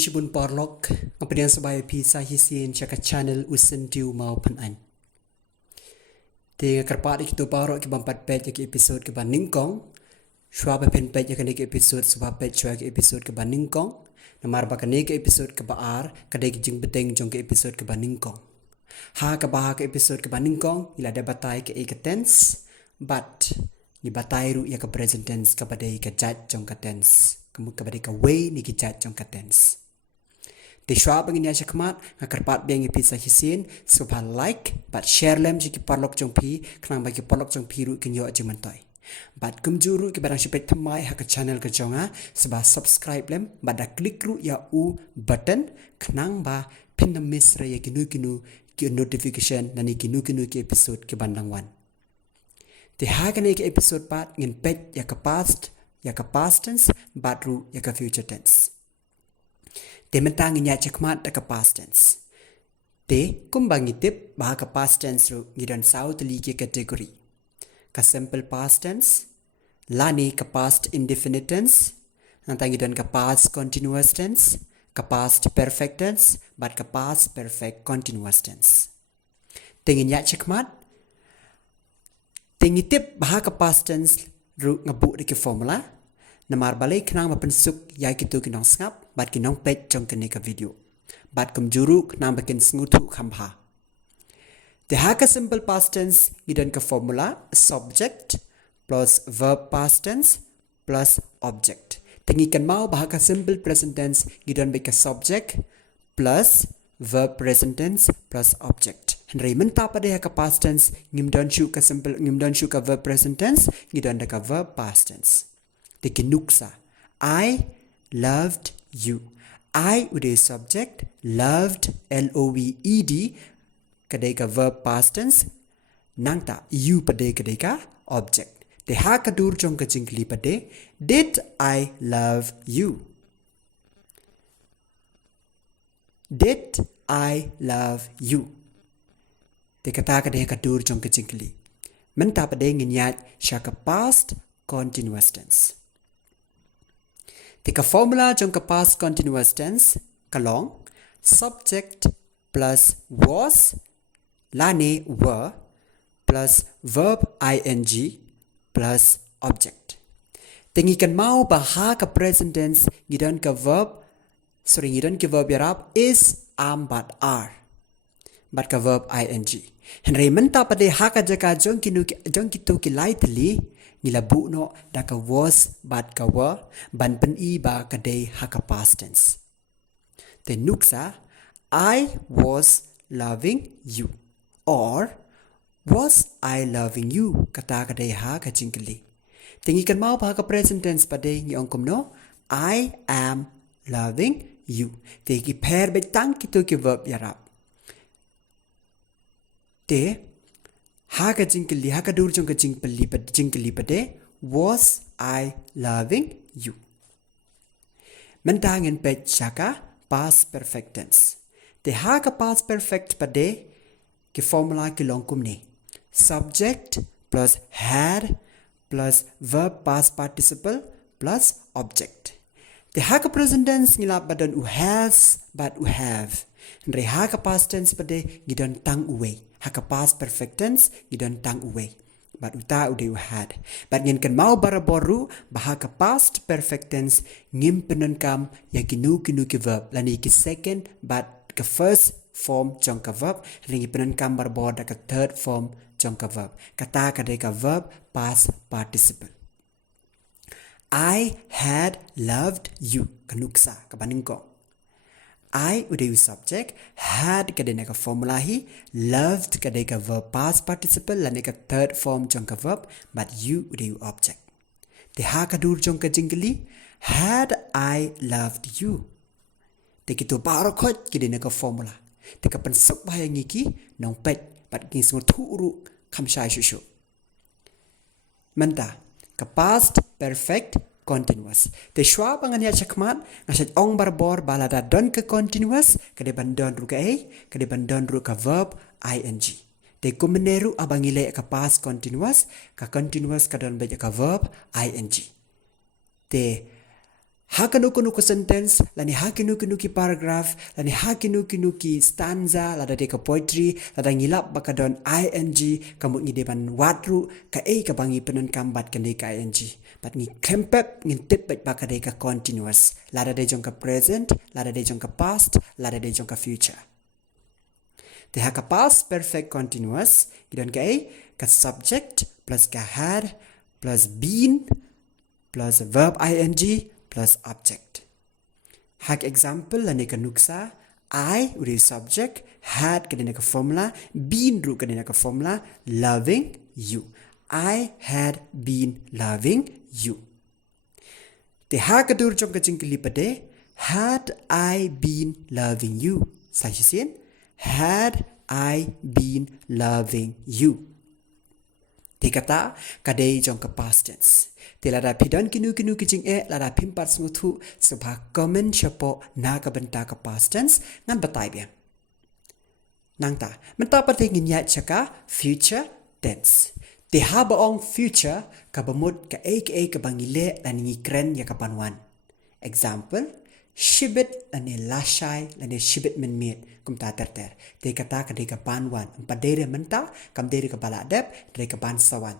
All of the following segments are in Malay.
Sngewbha parlok ngapedian sebagai pisa hisin chaka channel usentiu mau penan. Tiga kerpat kita parok ke bampat pet ke episode ke baningkong. Shwa pen pet ke episode sebab pet shwa ke episode ke baningkong. Namar bakan ke episode ke baar kadai jing beteng jong ke episode ke baningkong. Ha ke bahar ke episode ke baningkong ila ada batai ke tense but ni batai ru ya ke present tense kepada ke jat jong ke tense. Kemudian kepada ke way ni ke jat jong ke tense. Di shwa bangin ya cakmat ngakarpat biang ipisa hisin supaya like but share lem jiki parlok jong pi khnang bagi parlok jong pi ru kenyo aje mentai. But kumjuru ke barang sipet thamai ha ke channel ke jonga sebab subscribe lem bada klik ru ya u button khnang ba pin miss ra ya kinu ke notification nani kinu ke episode ke bandang wan. Di ha ke episode part ngin pet ya ke past tense but ru ya ke future tense. Tementang inya cekmat ke past tense. Te kumbangi tip bah ke past tense ru ngidan sau teli ke kategori. Ka simple past tense, lani ke past indefinite tense, nantang ngidan ke past continuous tense, ke past perfect tense, but ke past perfect continuous tense. Tenginya cekmat, tengi tip bah ke past tense ru ngebuk ke formula. Namar balik khnang mapensuk yai kitu kinong ngap bat kinong pet jong kene ka video. Bat kumjuru khnang bakin sngewthuh khambha. The haka simple past tense gidan ka formula subject plus verb past tense plus object. Tengikan mau bahaka simple present tense gidan beka subject plus verb present tense plus object. Henry menta pada haka past tense ngimdan shu ka simple ngimdan shu ka verb present tense gidan ka verb past tense. Tekinuksa. I loved you. I udah subject, loved, L-O-V-E-D, kadai ka verb past tense, nang ta, you pada kadai ka object. Deha kadur jong ka jingkli pada, did I love you? Did I love you? Te kata kadai kadur jong ka jingkli. Menta pada nginyat syaka past continuous tense. Tika formula jong ka past continuous tense kalong subject plus was lane were plus verb ing plus object. Tengikan mau baha ka present tense gidan ka verb yarab is am but are but ka verb ing. Henry menta pada ha ka jaka jong kitu ki lightly nilabu no da ka was but ka were ban pen I ba ka day ha ka past tense. Then nuksa I was loving you or was I loving you kata ka day ha ka jingkli. Tingikan mau ba ka present tense pa day ni ongkom no I am loving you. Tegi pair betang kitu ki verb yarab. Te haka jingkli haka dur jong ka jingkli pade was I loving you. Mentangin pet shaka past perfect tense. Te haka past perfect pade ki formula ki longkum ni subject plus had plus verb past participle plus object. Te haka present tense ngilap badan u has but u have. Nre haka past tense pade gidan tang uwe. Haka past perfect tense gidan tang uwe. But uta ude u had. But ngin kan mau baraboru bahaka past perfect tense ngim penenkam ya kinu ki verb lani ki second but ke first form jong ka verb ringi penenkam barabor da ka third form jong ka verb. Kata ka de ka verb past participle. I had loved you kanuksa kabaningko. I udah subject, had kadang ka formula hi, loved kadang ka verb past participle, lani ka third form jong ka verb, but you udah object. Te ha kadur jong ka jingkli, had I loved you. Te kito baro kot kadang ka formula. Te ka pensuk bahaya ngiki, nong pet, but ngin sngewthuh uru kamsai shushu. Menta, ka past perfect continuous. Te shwa bangan ya cakmat ngasat ong barbor balada don ke continuous kade bandon ru ka kade bandon ru ka verb ing. Te kumeneru abangile ka past continuous ka continuous kadon baja ka verb ing. Te Hakanuku sentence, lani hakinuki paragraph, lani hakinuki stanza, lada deka poetry, lada ngilap bakadon ing, kamu ngideban wadru, ka kabangi penon kambat kene ka ing. But ngi kempep ngintip bakadeka continuous, lada de jongka present, lada de jongka past, lada de jongka future. Te haka past perfect continuous, gidon ka subject plus ka had plus been plus verb ing plus object. Hak example lani ka nuksa, I uri subject, had kadina ka formula, been ru kadina ka formula, loving you. I had been loving you. Te hak adur jom ka jingkili pade, had I been loving you. Sahisin, had I been loving you. Te kata kadai jong ka past tense. Te lada pidon kinu kijing lada pimpat sngewthuh subha common syapo na ka benta ka past tense ngan batai biang. Nang ta, menta pati nginyat caka future tense. Te ha baong future ka bamut ka ka bangile dan ngikren ya kapanwan. Example, shibit lani lashai lani shibit menmit kum ta terter. Te kata kadai ka panwan. Empadere menta kam dere ka baladep dere ka bansawan.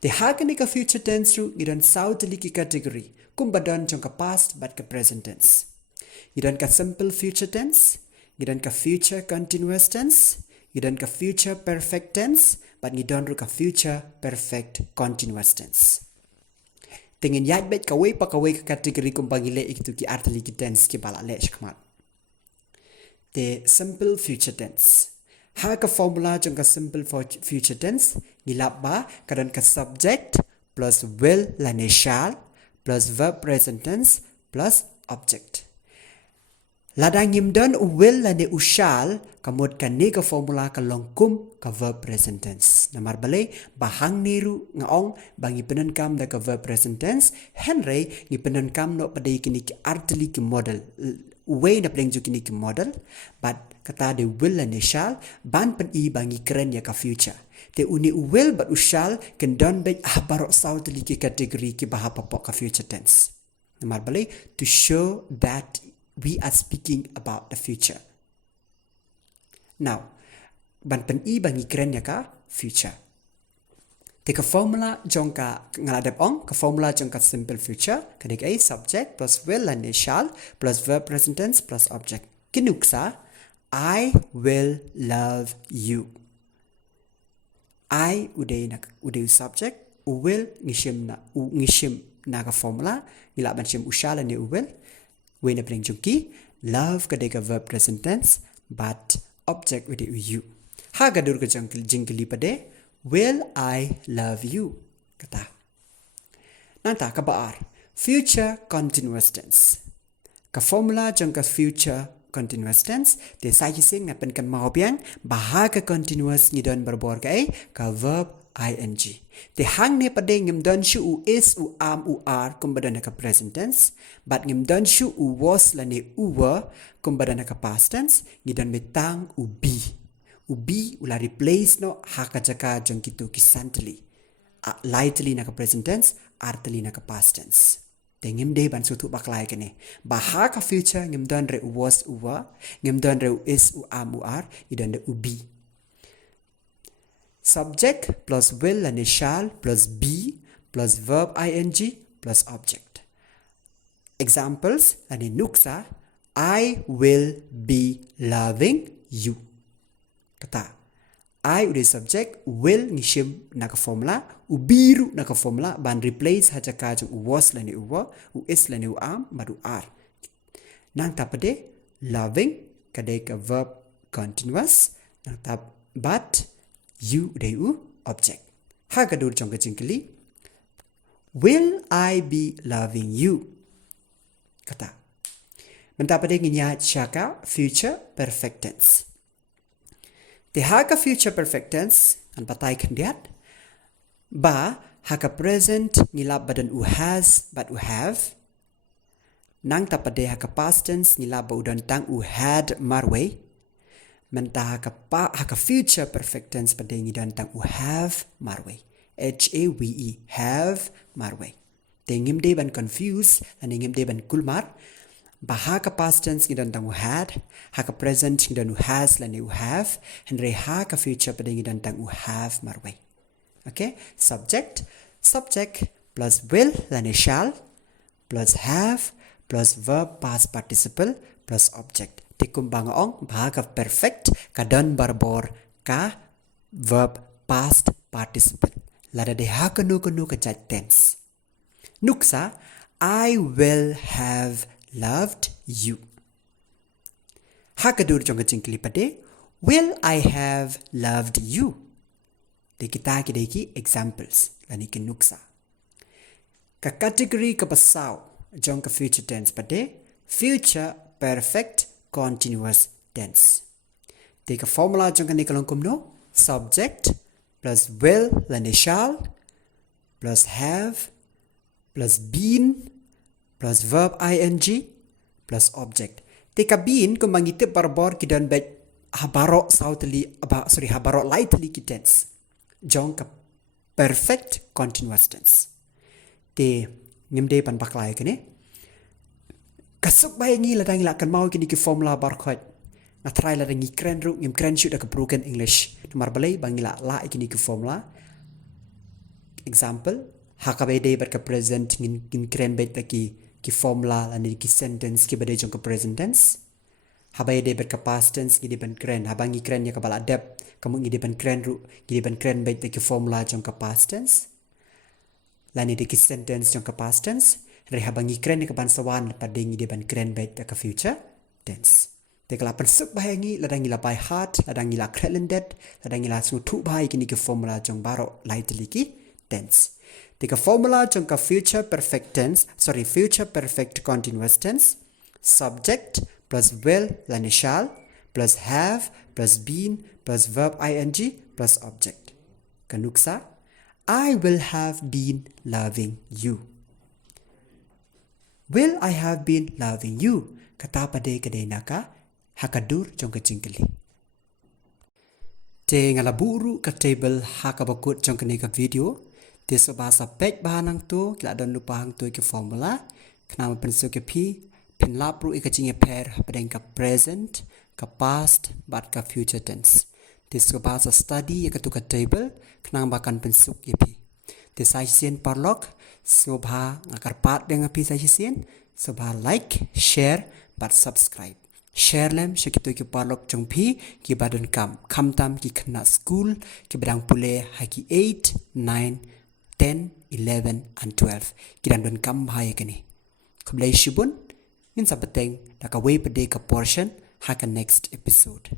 Te hakani ka future tense ru ngidon sauteli ki kategori kum badon jong ka past but ka present tense. Ngidon ka simple future tense, ngidon ka future continuous tense, ngidon ka future perfect tense, but ngidon ru ka future perfect continuous tense. Tengin yat bet kawai pa kawai ka kategori kum pangile ikitu ki arteli ki tense ki bala le shkmat. Te simple future tense. Ha ka formula jong ka simple future tense ngilap ba kadon ka subject plus will lani shall plus verb present tense plus object. Lada ngimdon will lani ushal kamut ka ni ka formula ka longkum ka verb present tense. Namar balai bahang niru ngaong bangi penenkam da ka verb present tense Henry ngi penenkam no pada kini ki arteli ki model way na pleng kini ki model but kata de will lani shall ban pen I bangi keren ya ka future. Te uni will but ushal kendon bet barok sauteli ki kategori ki bahapa pok ka future tense. Namar balai to show that we are speaking about the future. Now, ban pen I bangi keren ya ka future. Te ka formula jong ka ngaladep ong, ka formula jong ka simple future, kadik ay subject plus will and shall plus verb present tense plus object. Kinuksa, I will love you. I uday subject, will ngishim na ka formula, ngilaban shim ushal and will. When I bring jungki, love kadeka verb present tense, but object with you. Hagadur ka jingkili pade, will I love you? Kata. Nanta kabaar, future continuous tense. Ka formula jang ka future continuous tense, te sayising na penkan mahobiang, bahaga continuous ngidon berbor ka verb ing. Te hang ne pade ngimdon shu u is u am u are kumbadana ka present tense, but ngimdon shu u was lani u were kumbadana ka past tense, ngidon metang u be. U be ula replace no haka jaka jong kitu kisantli. Lightly na ka present tense, artli na ka past tense. Te ngimde ban sutu baklay kene. Baha ka future ngimdon re u was u were, ngimdon re u is u am u are, ngidon de u be. Subject plus will and shall plus be plus verb ing plus object. Examples and nuksa, I will be loving you. Kata, I udah subject, will ngishim naka formula, ubiru naka formula, ban replace haja kaju was lani uwa, is lani am, madu are. Nang tapade, loving, kadeka verb continuous, nang tap, but, you udah object. Hagadur jong kecingkili, will I be loving you? Kata. Mentapade nginya syaka future perfect tense. Te haka future perfect tense an patay kandiat ba haka present ngilab badan u has but u have nang tapade haka past tense ngilab ba udan tang u had marway menta haka future perfect tense pade ngidan tang u have marway have marway Tengim de ban confused, dan ingim de ban kulmar. Baha ka past tense ngidan tang had, ha ka present ngidan has lan have, and re ha ka future pada ngidan tang have marway. Okay, subject plus will lan shall plus have plus verb past participle plus object. Tikum bangaong baha ka perfect ka don barbor ka verb past participle. Lada de ha ka nu ka judge tense. Nuksa, I will have loved you. Hakadur jong jingkli pade, will I have loved you? De kita ki examples lani ki nuksa. Ka category ka pasau jong ka future tense pade, future perfect continuous tense. De ka formula jong ka nikalongkum no, subject plus will lani shall plus have plus been plus verb ing plus object. Tika been kung mangitip barbor kidan bet habarok habarok lightly ki tense. Jong ka perfect continuous tense. Te ngimde pan baklai kene. Kasuk bay ngi ladang la kan mau kini ki formula barcode. Na try ladang ngi kren ru ngim kren shoot ka broken English. Namar balai bangila la kini ki formula. Example, hakabede berka present ngin kren bet ki formula lan ki sentence ki bade jong ka present tense. Habade berka past tense ngi ban kren, habangi kren ya ka bala adap, kamu ngi ban kren ru, ngi ban kren bet ki formula jong ka past tense. Lan ki sentence jong ka past tense, re habangi kren ka ban sawan pada ngi ban kren bet ka future tense. Tekala pensuk bahangi ladang ila by heart, ladang ila krelendet, ladang ila sngewthuh bahay kini ki formula jong baro lightly ki tense. Tika formula jong ka future perfect continuous tense, subject plus will lan shall plus have plus been plus verb ing plus object. Kanuksa, I will have been loving you. Will I have been loving you? Kata pade kade naka hakadur jong ka jingkali. Te ngala buru ka table hakabakut jong ka nika video. Te so bahasa peit bahanang tu kila don lupa hang tu ke formula. Kenapa pensuk ke pin lapru ika jinge pair pada ka present, ka past, bat ka future tense. Te so bahasa study ya tu ka table kenang bakan pensuk ke pi. Te sai sien parlok Sngewbha ngakar part dengan pi sai sien. So bah like, share, bat subscribe. Share lem syakito ki parlok jong pi ki badan kam tam ki kena school ki badang pule haki 8, 9, 10, 11 and 12 kidan don kam bahaya kini. Kublai shibun in sabeteng nakaway pede ka portion haka next episode.